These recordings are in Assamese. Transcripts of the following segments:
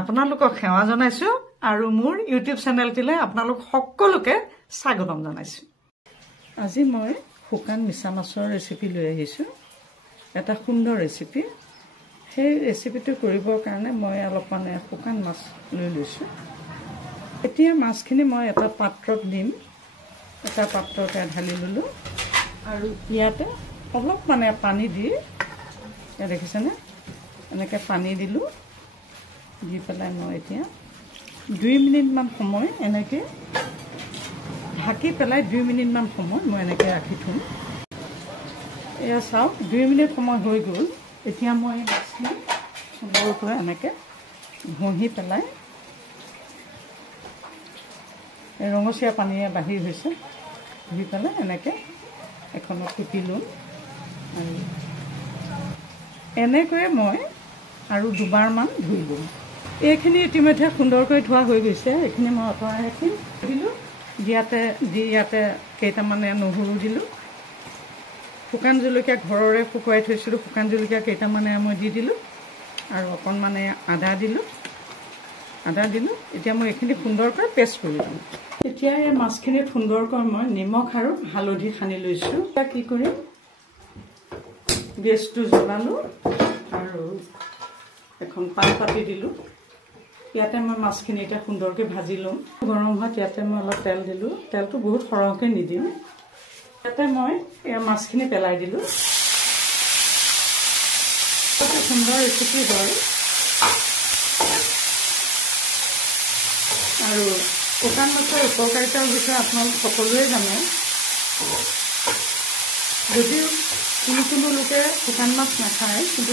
আপোনালোকক সেৱা জনাইছো আৰু মোৰ ইউটিউব চেনেলটিলে আপোনালোক সকলোকে স্বাগতম জনাইছো। আজি মই শুকান মিছা মাছৰ ৰেচিপি লৈ আহিছো। এটা সুন্দৰ ৰেচিপি। সেই ৰেচিপিটো কৰিবৰ কাৰণে মই অলপমান শুকান মাছ লৈ লৈছো। এতিয়া মাছখিনি মই এটা পাত্ৰত দিম। এটা পাত্ৰতে ঢালি ললো আৰু ইয়াতে অলপমান পানী দি দেখিছেনে এনেকৈ পানী দিলো। দি পেলাই মই এতিয়া 2 মিনিটমান সময় এনেকৈ ঢাকি পেলাই 2 মিনিটমান সময় মই এনেকৈ ৰাখি থ'ম। এয়া চাওক 2 মিনিট সময় হৈ গ'ল। এতিয়া মই মাছখিনি সুন্দৰকৈ এনেকৈ ঘঁহি পেলাই ৰঙচীয়া পানীৰে বাহিৰ হৈছে ধুই পেলাই এনেকৈ এখনত টুকি ল'ম। আৰু এনেকৈয়ে মই আৰু দুবাৰমান ধুই ল'ম। এইখিনি ইতিমধ্যে সুন্দৰকৈ ধোৱা হৈ গৈছে। এইখিনি মই আঁতৰাই ৰাখিম। দিলোঁ ইয়াতে কেইটামানে নহৰু দিলোঁ। শুকান জলকীয়া ঘৰৰে শুকুৱাই থৈছিলোঁ। শুকান জলকীয়া কেইটামানে মই দি দিলোঁ আৰু অকণমানে আদা দিলোঁ। এতিয়া মই এইখিনি সুন্দৰকৈ পেষ্ট কৰি ল'ম। এতিয়া এই মাছখিনিত সুন্দৰকৈ মই নিমখ আৰু হালধি সানি লৈছোঁ। এতিয়া কি কৰিম, গেছটো জ্বলালোঁ আৰু এখন পান পাতি দিলোঁ। ইয়াতে মই মাছখিনি এতিয়া সুন্দৰকৈ ভাজি ল'ম। গৰম হোৱাত ইয়াতে মই অলপ তেল দিলোঁ। তেলটো বহুত সৰহকৈ নিদিওঁ। ইয়াতে মই এই মাছখিনি পেলাই দিলোঁ। সুন্দৰ ৰেচিপি হয় আৰু শুকান মাছৰ উপকাৰিতাৰ বিষয়ে আপোনালোক সকলোৱে জানে। যদিও কোনো লোকে শুকান মাছ নাখায়, কিন্তু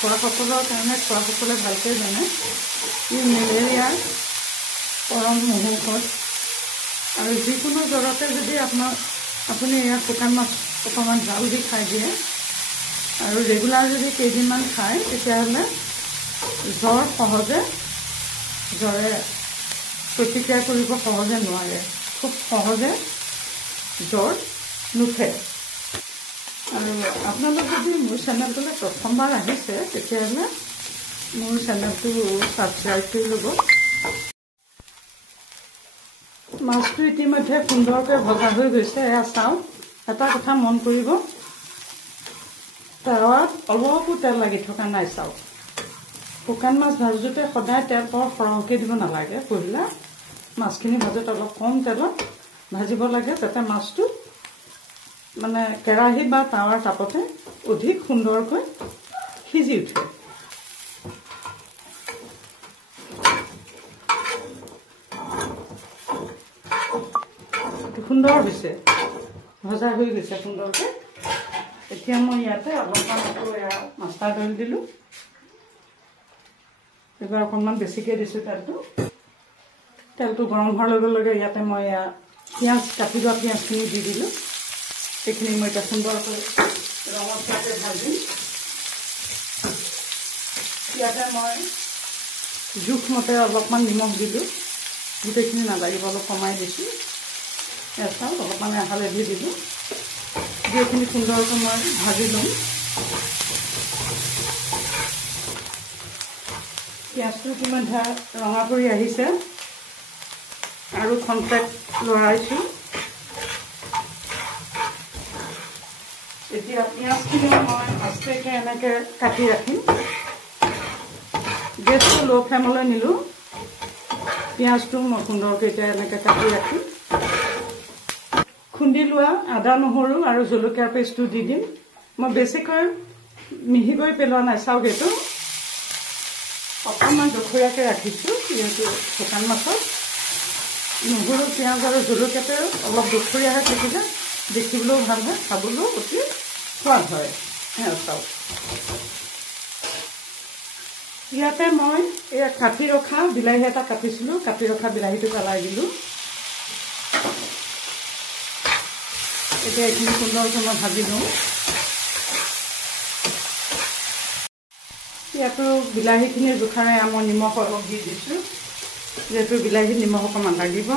খোৱাসকলৰ কাৰণে খোৱাসকলে ভালকৈ জানে ই মেলেৰিয়াৰ পৰম মহৌষধ। আৰু যিকোনো জ্বৰতে যদি আপুনি ইয়াত শুকান মাছ অকণমান জাল দি খাই দিয়ে আৰু ৰেগুলাৰ যদি কেইদিনমান খায়, তেতিয়াহ'লে জ্বৰে প্ৰতিক্ৰিয়া কৰিব সহজে নোৱাৰে। খুব সহজে জ্বৰ নুঠে। আৰু আপোনালোক যদি মোৰ চেনেলটোলৈ প্ৰথমবাৰ আহিছে, তেতিয়াহ'লে মোৰ চেনেলটো ছাবস্ক্ৰাইব কৰি ল'ব। মাছটো ইতিমধ্যে সুন্দৰকৈ ভজা হৈ গৈছে। এয়া চাওক, এটা কথা মন কৰিব, তাৱাত অলপো তেল লাগি থকা নাই। চাওক, শুকান মাছ ভাজোঁতে সদায় তেল বৰ সৰহকৈ দিব নালাগে। পহিলা মাছখিনি ভাজোঁতে অলপ কম তেলত ভাজিব লাগে, যাতে মাছটো মানে কেৰাহী বা টাৱাৰ তাপতে অধিক সুন্দৰকৈ সিজি উঠে। সুন্দৰ হৈছে, ভজা হৈ গৈছে সুন্দৰকৈ। এতিয়া মই ইয়াতে অলপমান মাষ্টাৰ্ড অইল দিলোঁ। এইবাৰ অকণমান বেছিকৈ দিছোঁ তেলটো গৰম হোৱাৰ লগে লগে ইয়াতে মই কাটি লোৱা পিঁয়াজখিনি দি দিলোঁ। সেইখিনি মই এতিয়া সুন্দৰকৈ ৰঙচুৱাকৈ ভাজিম। ইয়াতে মই জোখমতে অলপমান নিমখ দিলোঁ। গোটেইখিনি নালাগিব, অলপ কমাই দিছোঁ। চাওক, অলপমান হালধি দিলোঁ। এইখিনি সুন্দৰকৈ মই ভাজি ল'ম। পিঁয়াজটো কিমান ৰঙা কৰি আহিছে আৰু কনটেক্ট লৰাইছোঁ। এতিয়া পিঁয়াজখিনি মই আস্তেকৈ এনেকৈ কাটি ৰাখিম। গেছটো ল' ফ্লেমলৈ নিলোঁ। পিঁয়াজটো মই সুন্দৰকৈ এতিয়া এনেকৈ কাটি ৰাখিম। খুন্দি লোৱা আদা নহৰু আৰু জলকীয়া পেষ্টটো দি দিম। মই বেছিকৈ মিহিকৈ পেলোৱা নাই। চাওক, এইটো অকণমান দুখৰীয়াকৈ ৰাখিছোঁ। যিহেতু শুকান মাছত নহৰু পিঁয়াজ আৰু জলকীয়াটো অলপ দুখৰীয়া হৈ থাকিলে দেখিবলৈও ভাল হয়, খাবলৈও অতি সোৱাদ হয়। চাওক, ইয়াতে মই কাটি ৰখা বিলাহী এটা কাটিছিলোঁ। কাটি ৰখা বিলাহীটো পেলাই দিলোঁ। এতিয়া এইখিনি সুন্দৰকৈ মই ভাজি লওঁ। ইয়াতো বিলাহীখিনিৰ জোখাৰে মই নিমখ অলপ দি দিছোঁ। যিহেতু বিলাহীত নিমখ অকণমান লাগিব,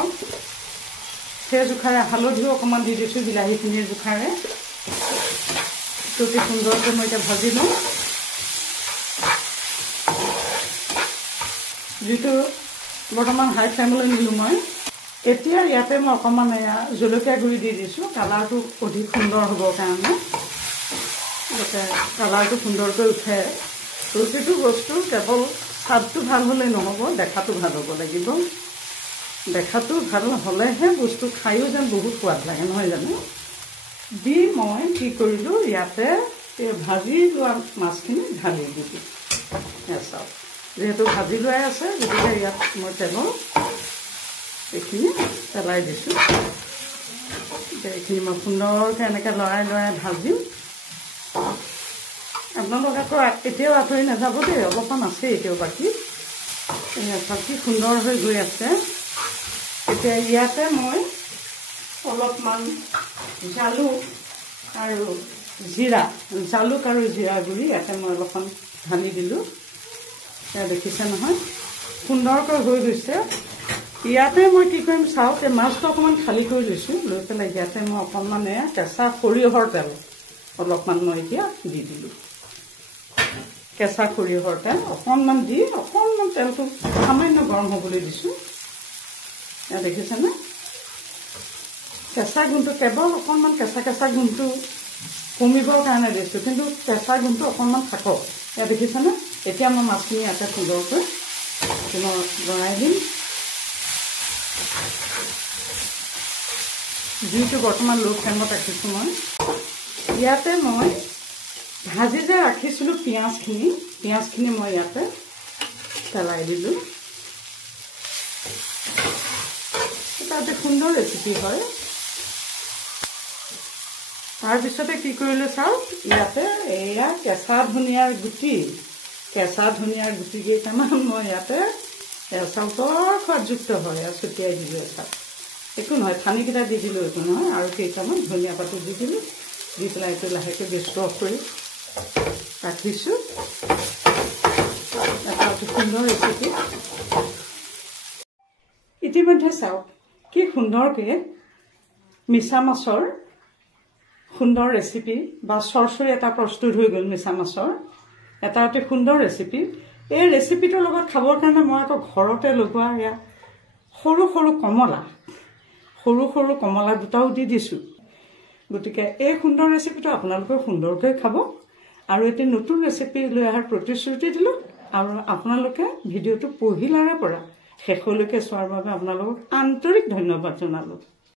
সেই জোখাৰে হালধিও অকণমান দি দিছোঁ বিলাহীখিনিৰ জোখাৰে। অতি সুন্দৰকৈ মই এতিয়া ভাজি লওঁ। যিটো বৰ্তমান হাই ফ্লেমলৈ নিলোঁ মই। এতিয়া ইয়াতে মই অকণমান এয়া জলকীয়া গুড়ি দি দিছোঁ কালাৰটো অধিক সুন্দৰ হ'বৰ কাৰণে, যাতে কালাৰটো সুন্দৰকৈ উঠে। প্ৰতিটো বস্তু কেৱল স্বাদটো ভাল হ'লেই নহ'ব, দেখাটো ভাল হ'ব লাগিব। দেখাটো ভাল হ'লেহে বস্তু খায়ো যেন বহুত সোৱাদ লাগে, নহয় জানো? দি মই কি কৰিলোঁ, ইয়াতে এই ভাজি লোৱা মাছখিনি ঢালি দিলোঁ। চাওক, যিহেতু ভাজি লোৱাই আছে, গতিকে ইয়াত মই তেলৰ এইখিনি পেলাই দিছোঁ। এইখিনি মই সুন্দৰকৈ এনেকৈ লৰাই লৰাই ভাজিম। আপোনালোক আকৌ এতিয়াও আঁতৰি নাযাব দেই, অলপমান আছে এতিয়াও বাকী। চাওক কি সুন্দৰ হৈ গৈ আছে। এতিয়া ইয়াতে মই অলপমান জালুক আৰু জিৰা গুড়ি ইয়াতে মই অলপমান ঢালি দিলোঁ। এয়া দেখিছে নহয়, সুন্দৰকৈ হৈ গৈছে। ইয়াতে মই কি কৰিম চাওক, এই মাছটো অকণমান খালী কৰি লৈছোঁ, লৈ পেলাই ইয়াতে মই অকণমান কেঁচা সৰিয়হৰ তেল অলপমান মই এতিয়া দি দিলোঁ। কেঁচা সৰিয়হৰ তেল অকণমান দি অকণমান তেলটো সামান্য গৰম হ'বলৈ দিছোঁ। এয়া দেখিছেনে, কেঁচা গোন্ধটো কেৱল অকণমান কেঁচা গোন্ধটো কমিবৰ কাৰণে দিছোঁ, কিন্তু কেঁচা গোন্ধটো অকণমান থাকক। এয়া দেখিছেনে, এতিয়া মই মাছখিনি ইয়াতে সুন্দৰকৈ মই বনাই দিম। জুইটো বৰ্তমান ল' ফ্লেমত ৰাখিছোঁ মই। ইয়াতে মই ভাজি যে ৰাখিছিলোঁ পিঁয়াজখিনি মই ইয়াতে পেলাই দিলোঁ। এটা অতি সুন্দৰ ৰেচিপি হয়। তাৰপিছতে কি কৰিলোঁ চাওক, ইয়াতে এয়া কেঁচা ধনিয়াৰ গুটি কেইটামান মই ইয়াতে চাওক বৰ সোৱাদযুক্ত হয়, ছটিয়াই দিলোঁ। চাওক একো নহয়, ঠানিকেইটা দি দিলোঁ, একো নহয়। আৰু কেইটামান ধনিয়া পাতো দি দিলোঁ, দি পেলাই এইটো লাহেকৈ গেছটো অফ কৰি ৰাখিছোঁ। এটা অতি সুন্দৰ ৰেচিপি। ইতিমধ্যে চাওক কি সুন্দৰকৈ মিছা মাছৰ সুন্দৰ ৰেচিপি বা চৰচৰি এটা প্ৰস্তুত হৈ গ'ল। মিছা মাছৰ এটা অতি সুন্দৰ ৰেচিপি। এই ৰেচিপিটোৰ লগত খাবৰ কাৰণে মই আকৌ ঘৰতে লগোৱা এয়া সৰু সৰু কমলা দুটাও দি দিছোঁ। গতিকে এই সুন্দৰ ৰেচিপিটো আপোনালোকে সুন্দৰকৈ খাব। আৰু এটি নতুন ৰেচিপি লৈ অহাৰ প্ৰতিশ্ৰুতি দিলোঁ। আৰু আপোনালোকে ভিডিঅ'টো পহিলাৰে পৰা শেষলৈকে চোৱাৰ বাবে আপোনালোকক আন্তৰিক ধন্যবাদ জনালোঁ।